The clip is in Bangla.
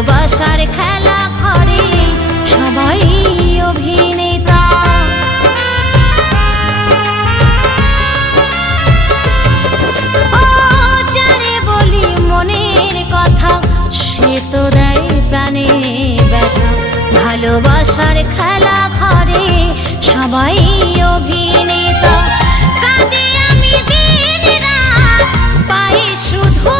ভালোবাসার খেলা ঘরে সবাই অভিনেতা। ও যারে বলি মনের কথা সে তো দেয় প্রাণে ব্যথা। ভালোবাসার খেলা ঘরে সবাই অভিনেতা। কাঁদি আমি দিন রাত পাই শুধু